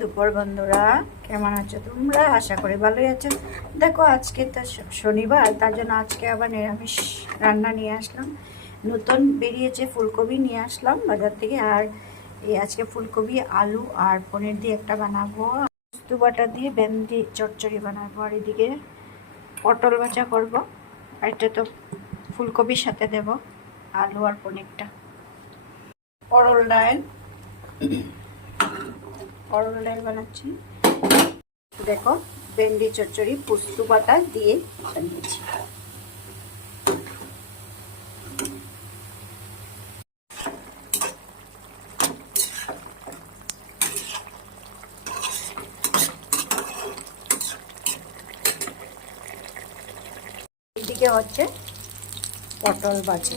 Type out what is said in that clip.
দুপুর বন্ধুরা, কেমন আছো তোমরা? আশা করি ভালোই আছো। দেখো, আজকে তো শনিবার, তার জন্য আজকে আবার নিরামিষ রান্না নিয়ে আসলাম। নতুন বেরিয়েছে ফুলকপি, নিয়ে আসলাম বাজার থেকে। আর এই আজকে ফুলকপি, আলু আর পনির দিয়ে একটা বানাবো। পোস্ত বাটা দিয়ে ভেন্ডি চচ্চড়ি বানাবো। আর এদিকে পটল ভাজা করবো। আর এটা তো ফুলকপির সাথে দেব আলু আর পনিরটা। অরল ডাল বানাচ্ছি। দেখো, ভেন্ডি চচ্চড়ি পোস্ত বাটা দিয়ে বানিয়েছি। এদিকে হচ্ছে পটল ভাজা।